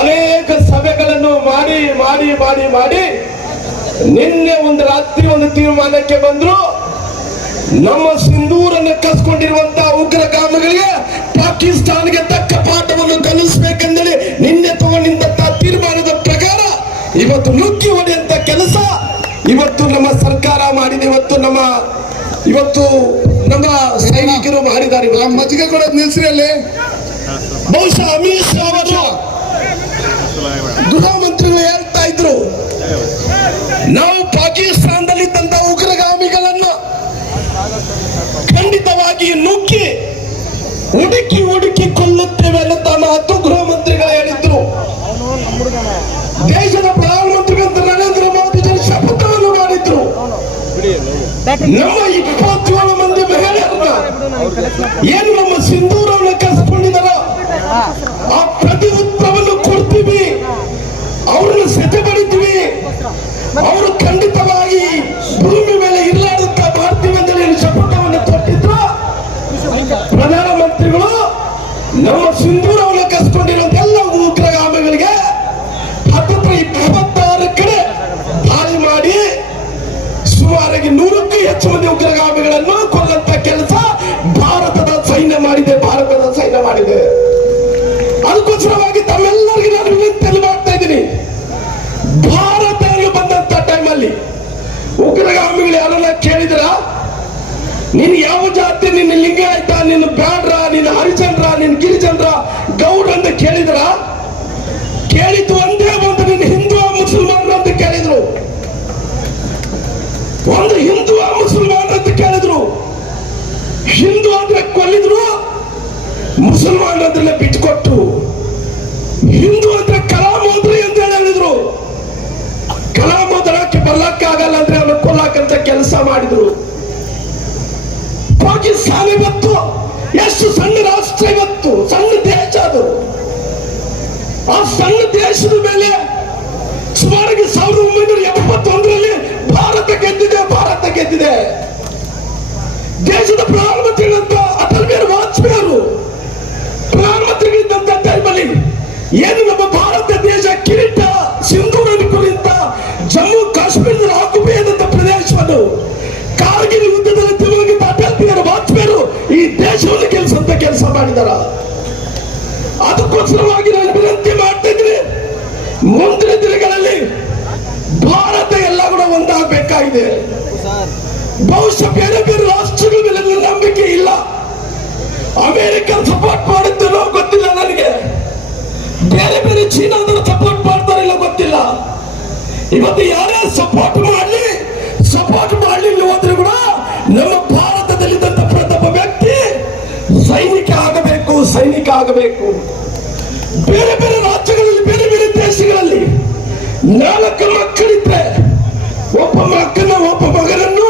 ಅನೇಕ ಸಭೆಗಳನ್ನು ಮಾಡಿ ಮಾಡಿ ಮಾಡಿ ಮಾಡಿ ನಿನ್ನೆ ಒಂದು ರಾತ್ರಿ ಒಂದು ತೀರ್ಮಾನಕ್ಕೆ ಬಂದ್ರು. ನಮ್ಮ ಸಿಂಧೂರನ್ನು ಕಸ್ಕೊಂಡಿರುವಂತಹ ಉಗ್ರಗಾಮಿಗಳಿಗೆ ಪಾಕಿಸ್ತಾನಕ್ಕೆ ತಕ್ಕ ಪಾಠವನ್ನು ಕಲಿಸಬೇಕೆಂದರೆ ನಿನ್ನೆ ತಗೊಂಡಿದ್ದಂತಹ ತೀರ್ಮಾನದ ಪ್ರಕಾರ ಇವತ್ತು ನುಗ್ಗಿ ಹೊಡೆಯುವಂತ ಕೆಲಸ ಇವತ್ತು ನಮ್ಮ ಸರ್ಕಾರ ಮಾಡಿದೆ. ಇವತ್ತು ನಮ್ಮ ಸೈನಿಕರು ಮಾಡಿದ್ದಾರೆ. ಮಜ್ಜಿಗೆ ಕೂಡ ನಿಲ್ಸ್ರಿ ಅಲ್ಲಿ. ಬಹುಶಃ ಅಮಿತ್ ಶಾ ಅವರು ಗೃಹ ಮಂತ್ರಿಗಳು ಹೇಳ್ತಾ ಇದ್ರು, ನಾವು ಪಾಕಿಸ್ತಾನದಲ್ಲಿದ್ದಂತಹ ಉಗ್ರಗಾಮಿಗಳನ್ನು ಖಂಡಿತವಾಗಿ ನುಗ್ಗಿ ಹುಡುಕಿ ಹುಡುಕಿ ಕೊಲ್ಲುತ್ತೇವೆ ಅನ್ನುತ್ತ ಮಾತು ಗೃಹ ಮಂತ್ರಿಗಳು ಹೇಳಿದ್ರು. ದೇಶದ ಪ್ರಧಾನಮಂತ್ರಿಗಳಂತ ನರೇಂದ್ರ ಮೋದಿ ಶಪಥವನ್ನು ಮಾಡಿದ್ರು. ನಮ್ಮ 27 ಮಂದಿ ಮಹಿಳೆಯರನ್ನ ಏನು ನಮ್ಮ ಸಿಂಧೂರವನ್ನು ಕಸ್ಕೊಂಡಿದಾರ ಆ ಪ್ರತಿ ಉತ್ತರವನ್ನು ಕೊಡ್ತೀವಿ, ಅವರನ್ನು ಸೆತೆ ಬಡಿತೀವಿ, ಅವರು ಖಂಡಿತವಾಗಿ ಭೂಮಿ ಮೇಲೆ ಇರಲಾಡುತ್ತ ಮಾಡ್ತೀವಿ ಅಂತ ಹೇಳಿ ಶಪಥವನ್ನು ಕೊಟ್ಟಿದ್ರು ಪ್ರಧಾನಮಂತ್ರಿಗಳು. ನಮ್ಮ ಸಿಂಧೂರವನ್ನು ಕಸ್ಕೊಂಡಿರುವಂತ ಎಲ್ಲ ಉಗ್ರಗಾಮಿಗಳಿಗೆ 26 ಕಡೆ ದಾಳಿ ಮಾಡಿ ಸುಮಾರಾಗಿ 100ಕ್ಕೂ ಹೆಚ್ಚು ಮಂದಿ ಉಗ್ರಗಾಮಿಗಳನ್ನು ಕೊಲ್ಲಂತ ಕೆಲಸ ಭಾರತದ ಸೈನ್ಯ ಮಾಡಿದೆ. ಅದಕ್ಕೋಸ್ಕರವಾಗಿ ತಮ್ಮೆಲ್ಲರಿಗೂ ನಾನು ವಿನಂತಿ ಮಾಡ್ತಾ ಇದ್ದೀನಿ, ಭಾರತದಲ್ಲಿ ಬಂದಂತ ಟೈಮಲ್ಲಿ ಉಗ್ರಗಾಮಿಗಳು ಯಾರನ್ನ ಕೇಳಿದ್ರ, ನೀನು ಯಾವ ಜಾತಿ, ನಿನ್ನ ಲಿಂಗಾಯತ, ನಿನ್ನ ಬ್ಯಾಡ್ರ, ನಿನ್ನ ಹರಿಜನ್ರ, ನಿನ್ನ ಗಿರಿಜನ್ರ, ಗೌಡ ಅಂತ ಕೇಳಿದ್ರ, ಕೇಳಿದ್ದು ಒಂದೇ ಒಂದು ನಿನ್ನ ಹಿಂದೂ ಮುಸಲ್ಮಾನ ಅಂತ ಕೇಳಿದ್ರು. ಒಂದು ಹಿಂದೂ ಮುಸಲ್ಮಾನ ಅಂತ ಕೇಳಿದ್ರು. ಹಿಂದೂ ಅಂದ್ರೆ ಕೊಲ್ಲಿದ್ರು, ಮುಸಲ್ಮಾನ ಅಂದ್ರೆ ಬಿಟ್ಟುಕೊಟ್ಟು, ಹಿಂದೂ ಅಂದ್ರೆ ಕಲಾಮೋದ್ರಿ ಅಂತ ಹೇಳಿದ್ರು. ಕಲಾಮೋದ್ರಕ್ಕೆ ಬರ್ಲಕ್ಕಾಗಲ್ಲ ಅಂದ್ರೆ ಅವನು ಕೊಲ್ಲಕ್ಕಂತ ಕೆಲಸ ಮಾಡಿದ್ರು. ಪಾಕಿಸ್ತಾನ ಇವತ್ತು ಎಷ್ಟು ಸಣ್ಣ ರಾಷ್ಟ್ರ, ಇವತ್ತು ಸಣ್ಣ ದೇಶ. ಅದು ಆ ಸಣ್ಣ ದೇಶದ ಮೇಲೆ ಸುಮಾರಾಗಿ 1971ರಲ್ಲಿ ಭಾರತ ಗೆದ್ದಿದೆ. ದೇಶದ ಪ್ರಧಾನಮಂತ್ರಿಗಳಂತ ಅಟಲ್ ಬಿಹಾರಿ ವಾಜಪೇಯಿ ಅವರು ಪ್ರಧಾನಮಂತ್ರಿಗಳಿದ್ದಂತ ಟೈಮಲ್ಲಿ ಏನು ನಮ್ಮ ಭಾರತ ದೇಶ ಕಿರೀಟ ಸಿಂಧೂರನ್ನು ಕುರಿತ ಜಮ್ಮು ಕಾಶ್ಮೀರದ ಆಕ್ಯುಪೈದಂತ ಪ್ರದೇಶವನ್ನು ಕಾರ್ಗಿಲ್ ಯುದ್ಧದಲ್ಲಿ ತಿರುಗಿದ್ದ ಅಟಲ್ ಬಿಹಾರಿ ವಾಜಪೇಯಿ ಈ ದೇಶವನ್ನು ಕೆಲಸ ಮಾಡಿದಾರ. ಅದಕ್ಕೋಸ್ಕರವಾಗಿ ನಾನು ವಿನಂತಿ ಮಾಡ್ತಾ ಇದ್ದೀನಿ, ಮುಂದಿನ ದಿನಗಳಲ್ಲಿ ಭಾರತ ಎಲ್ಲ ಕೂಡ ಒಂದಾಗಬೇಕಾಗಿದೆ. ಬಹುಶಃ ಬೇರೆ ಬೇರೆ ರಾಷ್ಟ್ರಗಳ ಮೇಲೆ ನಂಬಿಕೆ ಇಲ್ಲ. ಅಮೆರಿಕ ಸಪೋರ್ಟ್ ಮಾಡುತ್ತೇನೋ ಗೊತ್ತಿಲ್ಲ ನನಗೆ, ಬೇರೆ ಬೇರೆ ಚೀನಾದವರು ಸಪೋರ್ಟ್ ಮಾಡ್ತಾರಿಲ್ಲ ಗೊತ್ತಿಲ್ಲ. ಇವತ್ತು ಯಾರೇ ಸಪೋರ್ಟ್ ಮಾಡಲಿ ಹೋದ್ರೆ ಕೂಡ ನಮ್ಮ ಭಾರತದಲ್ಲಿದ್ದಂತ ಪ್ರತಿಯೊಬ್ಬ ವ್ಯಕ್ತಿ ಸೈನಿಕ ಆಗಬೇಕು. ಬೇರೆ ಬೇರೆ ರಾಜ್ಯಗಳಲ್ಲಿ, ಬೇರೆ ಬೇರೆ ದೇಶಗಳಲ್ಲಿ 4 ಮಕ್ಕಳಿದ್ರೆ ಒಬ್ಬ ಮಗನನ್ನು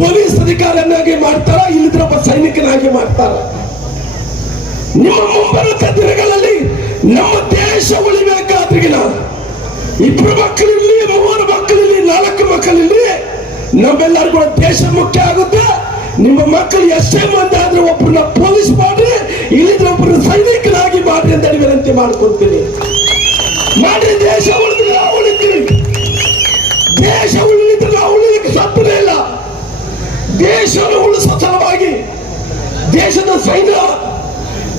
ಪೊಲೀಸ್ ಅಧಿಕಾರಿಯನ್ನಾಗಿ ಮಾಡ್ತಾರ, ಇಲ್ಲಿದ್ರೆ ಒಬ್ಬ ಸೈನಿಕನಾಗಿ ಮಾಡ್ತಾರ. ನಿಮ್ಮ ಮುಂಬರುವ ದಿನಗಳಲ್ಲಿ ನಮ್ಮ ದೇಶ ಉಳಿಬೇಕಾದ್ರಿಗಿನ 2 ಮಕ್ಕಳಿರಲಿ, 3 ಮಕ್ಕಳಿರಲಿ, 4 ಮಕ್ಕಳಿರಲಿ, ನಮ್ಮೆಲ್ಲರಿಗೂ ಕೂಡ ದೇಶ ಮುಖ್ಯ ಆಗುತ್ತೆ. ನಿಮ್ಮ ಮಕ್ಕಳು ಎಷ್ಟೇ ಮಂದಿ ಆದ್ರೆ ಒಬ್ಬರನ್ನ ಪೊಲೀಸ್ ಮಾಡ್ರಿ, ಇಲ್ಲಿದ್ರೆ ಒಬ್ಬರನ್ನ ಸೈನಿಕನಾಗಿ ಮಾಡ್ರಿ ಅಂತ ವಿನಂತಿ ಮಾಡ್ಕೊಳ್ತೀನಿ. ಮಾಡ್ರಿ, ದೇಶ ಉಳಿದ್ರೆ ನಾವು ಉಳಿತೀವಿ. ದೇಶ ಉಳಿದ್ರೆ ನಾವು ಉಳಿಲಿಕ್ಕೆ ಸಾಧ್ಯನೇ ಇಲ್ಲ. ದೇಶವನ್ನು ಉಳಿಸುವ ಸಲುವಾಗಿ ದೇಶದ ಸೈನ್ಯ,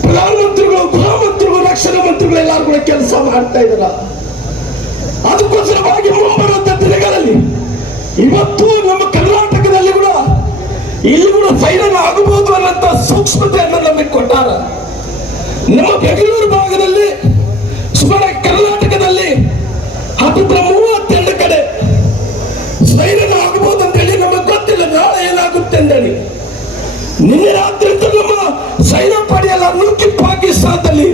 ಪ್ರಧಾನಮಂತ್ರಿಗಳು, ಗೃಹ ಮಂತ್ರಿಗಳು, ರಕ್ಷಣಾ ಮಂತ್ರಿಗಳು ಎಲ್ಲರೂ ಕೂಡ ಕೆಲಸ ಮಾಡ್ತಾ ಇದಾರ. ಅದಕ್ಕೋಸ್ಕರವಾಗಿ ಮುಂಬರುವಂತ ದಿನಗಳಲ್ಲಿ ಇವತ್ತು ನಮ್ಮ ಕರ್ನಾಟಕದಲ್ಲಿ ಕೂಡ ಇಲ್ಲಿ ಕೂಡ ಸೈನ್ಯ ಆಗಬಹುದು ಅನ್ನಂತ ಸೂಕ್ಷ್ಮತೆಯನ್ನು ನಮಗೆ ಕೊಟ್ಟಾರ. ನಮ್ಮ ಬೆಂಗಳೂರು ಭಾಗದಲ್ಲಿ, ಸುಮಾರು ಕರ್ನಾಟಕದಲ್ಲಿ 32 ಕಡೆ ಸೈನ್ಯ ಆಗಬಹುದು ಅಂತ ಹೇಳಿ ನಮಗೆ ಗೊತ್ತಿಲ್ಲ, ನಾಳೆ ಏನಾಗುತ್ತೆ ಅಂತೇಳಿ. ನಿನ್ನೆ ರಾತ್ರಿ ನಮ್ಮ ಸೈನ್ಯ ಪಡೆಯಲ್ಲ ನುಗ್ಗಿ ಪಾಕಿಸ್ತಾನದಲ್ಲಿ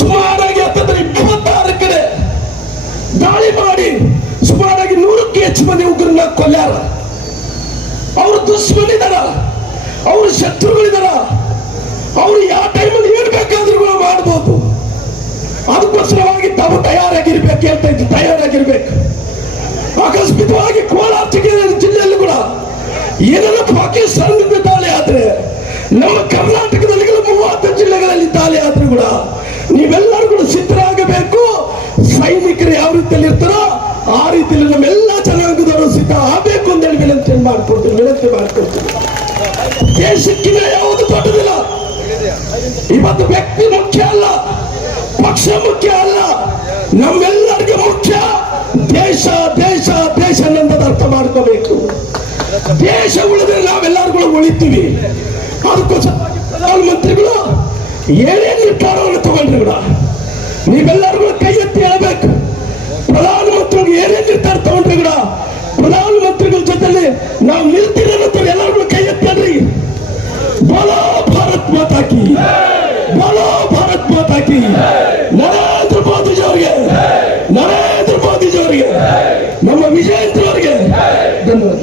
ಸುಮಾರಾಗಿ 26 ಕಡೆ ದಾಳಿ ಮಾಡಿ ಸುಮಾರಾಗಿ 100ಕ್ಕೂ ಹೆಚ್ಚು ಮಂದಿ ಉಗ್ರನ್ನ ಕೊಲ್ಲಾರ. ಅವರು ದುಶ್ಮನಿದಾರ, ಅವರು ಶತ್ರುಗಳಿದಾರ, ಅವರು ಯಾವ ಟೈಮಲ್ಲಿ ಏನ್ ಬೇಕಾದ್ರೂ ಮಾಡಬಹುದು. ಅದಕ್ಕೋಸ್ಕರವಾಗಿ ತಾವು ತಯಾರಾಗಿರ್ಬೇಕು, ಹೇಳ್ತಾ ಇದ್ದು ತಯಾರಾಗಿರ್ಬೇಕು. ಅಕಸ್ಮಿತವಾಗಿ ಕೋಲಾರ ಜಿಲ್ಲೆಯಲ್ಲೂ ಕೂಡ ಏನೆಲ್ಲ ಪಾಕಿಸ್ತಾನದಿಂದ ದಾಳಿ ಆದ್ರೆ, ನಮ್ಮ ಕರ್ನಾಟಕದಲ್ಲಿ 30 ಜಿಲ್ಲೆಗಳಲ್ಲಿ ದಾಳಿ ಆದ್ರೂ ಕೂಡ ನೀವೆಲ್ಲರೂ ಕೂಡ ಸಿದ್ಧರಾಗಬೇಕು. ಹಾಕೊಂಡು ವಿನಂತಿ ಮಾಡ್ಕೊಳ್ತೀನಿ. ದೇಶಕ್ಕಿಂತ ಯಾವುದು ದೊಡ್ಡದಿಲ್ಲ. ಇವತ್ತು ವ್ಯಕ್ತಿ ಮುಖ್ಯ ಅಲ್ಲ, ಪಕ್ಷ ಮುಖ್ಯ ಅಲ್ಲ, ನಮ್ಮೆಲ್ಲರಿಗೆ ಮುಖ್ಯ ದೇಶ ದೇಶ ದೇಶ ಅನ್ನೋದು ಅರ್ಥ ಮಾಡ್ಕೋಬೇಕು. ದೇಶ ಉಳಿದ್ರೆ ನಾವೆಲ್ಲರಿಗೂ ಉಳಿತೀವಿ. ಅದಕ್ಕೋಸ್ಕರ ಪ್ರಧಾನಮಂತ್ರಿಗಳು ಏನೇನು ನಿರ್ಧಾರವನ್ನು ತಗೊಂಡ್ರು ಕೂಡ ನೀವೆಲ್ಲರಿಗೂ ಕೈ ಎತ್ತಿ ಹೇಳಬೇಕು. ಪ್ರಧಾನಮಂತ್ರಿಗಳು ಏನೇನು ನಿರ್ಧಾರ ತಗೊಂಡ್ರು ಕೂಡ ಪ್ರಧಾನಮಂತ್ರಿಗಳ ಜೊತೆಲಿ ನಾವು ನಿಲ್ತಿರೋದು ಎಲ್ಲರಿಗೂ ಕೈ ಎತ್ತಲ್ರಿ. ಬೋಲೋ ಭಾರತ್ ಮಾತಾ ಕಿ, ಬೋಲೋ ಭಾರತ್ ಮಾತಾ ಕಿ. ನರೇಂದ್ರ ಮೋದಿಜಿ ಅವರಿಗೆ, ನರೇಂದ್ರ ಮೋದಿಜಿ ಅವರಿಗೆ, ನಮ್ಮ ವಿಜಯೇಂದ್ರ ಅವರಿಗೆ ಧನ್ಯವಾದ.